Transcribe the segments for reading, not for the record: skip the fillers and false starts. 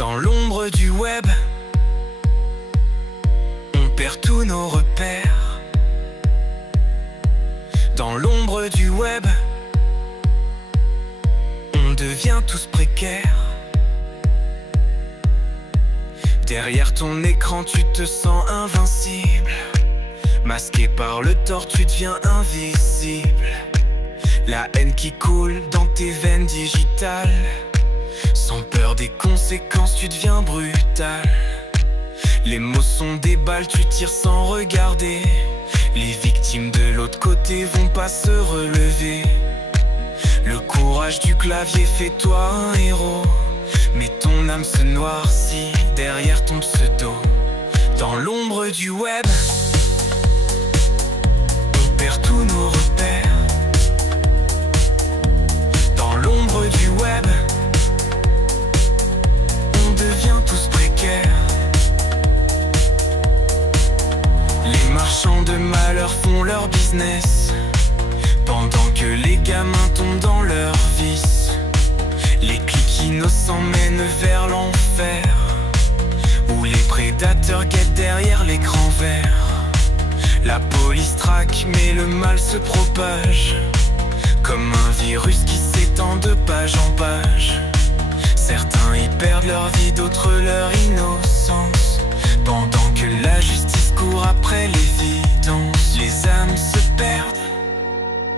Dans l'ombre du web, on perd tous nos repères. Dans l'ombre du web, on devient tous précaires. Derrière ton écran, tu te sens invincible. Masqué par le tort, tu deviens invisible. La haine qui coule dans tes veines digitales. Sans peur des conséquences, tu deviens brutal. Les mots sont des balles, tu tires sans regarder. Les victimes de l'autre côté vont pas se relever. Le courage du clavier fait toi un héros. Mais ton âme se noircit derrière ton pseudo. Dans l'ombre du web, on perd tous nos repères. Dans l'ombre du web, on devient tous précaires. Les marchands de malheur font leur business, pendant que les gamins tombent dans leur vice. Les clics innocents mènent vers l'enfer, où les prédateurs guettent derrière l'écran vert. La police traque mais le mal se propage, comme un virus qui s'étend de page en page. Certains y perdent leur vie, d'autres leur innocence, pendant que la justice court après l'évidence. Les âmes se perdent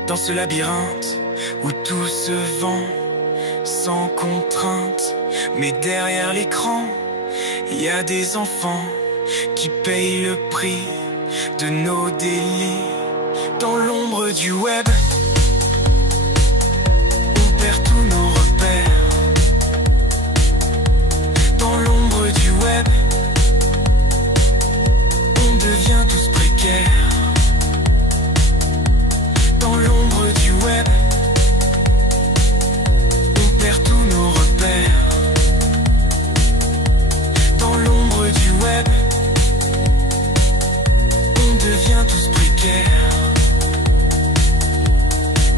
dans ce labyrinthe où tout se vend sans contrainte. Mais derrière l'écran, y a des enfants qui payent le prix de nos délits. Dans l'ombre du web, on perd tous nos repères. Dans l'ombre du web, on devient tous précaires. Dans l'ombre du web, on perd tous nos repères. Dans l'ombre du web, on devient tous précaires.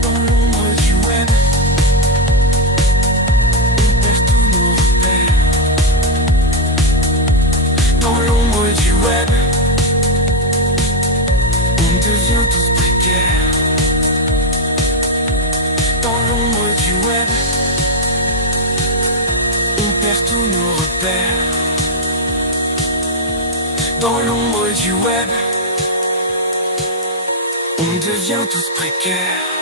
Dans l'ombre du web, on perd tous nos repères. Dans l'ombre du web, on devient tous précaires. Dans l'ombre du web, on perd tous nos repères. Dans l'ombre du web, on devient tous précaires.